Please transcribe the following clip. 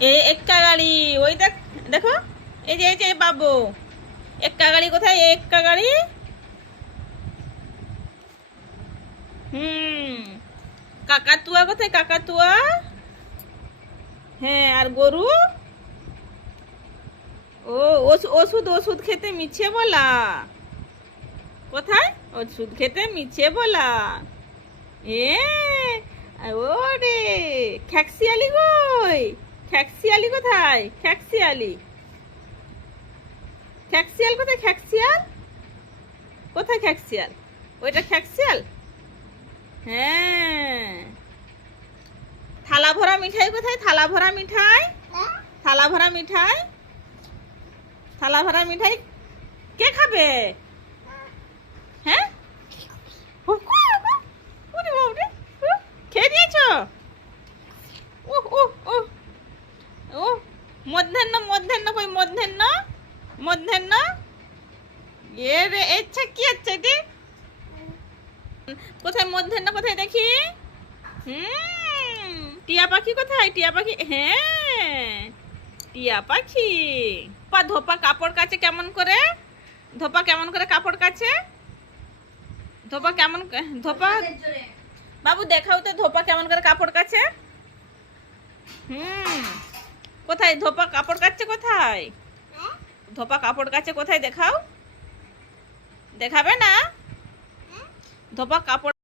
এক্কা গাড়ি। ওই দেখো, এই যে বাবু, এক্কা গাড়ি কোথায়? এক্কা গাড়ি। হুম। কাকাতুয়া কোথায়? কাকাতুয়া। হ্যাঁ, আর গরু? ও, ওষুধ ওষুধ খেতে মিছে বলা। কোথায়? ওষুধ খেতে মিছে বলা। এ ওরে, খ্যাকশিয়ালি কই? খ্যাকশিয়ালি কোথায়? খ্যাকশিয়ালি, খ্যাকশিয়াল কোথায়? খ্যাকশিয়াল কোথায়? খ্যাকশিয়াল, ওইটা খ্যাকশিয়াল। হ্যাঁ। থালা ভরা মিঠাই কোথায়? থালা ভরা মিঠাই, থালা ভরা মিঠাই, থালা ভরা মিঠাই কে খাবে? হ্যাঁ, ওরে বাবারে, খেয়ে দিয়েছো? ও ও ও ও, মধ্যাহ্ন মধ্যাহ্ন কই? মধ্যাহ্ন মধ্যাহ্ন। এ রে, আচ্ছা কি আচ্ছা এটি? কোথায় মধ্যাহ্ন? কোথায় দেখি? হুম। টিয়া পাখি কোথায়? টিয়া পাখি, হ্যাঁ, টিয়া পাখি। ধোপা কাপড় কাচে কেমন করে? ধোপা কেমন করে কাপড় কাচে? ধোপা কেমন? ধোপা বাবু দেখাও তো, ধোপা কেমন করে কাপড় কাচে? হুম। কোথায় ধোপা কাপড় কাচছে? কোথায় ধোপা কাপড় কাচে? কোথায় দেখাও, দেখাবে না? ধোপা কাপড়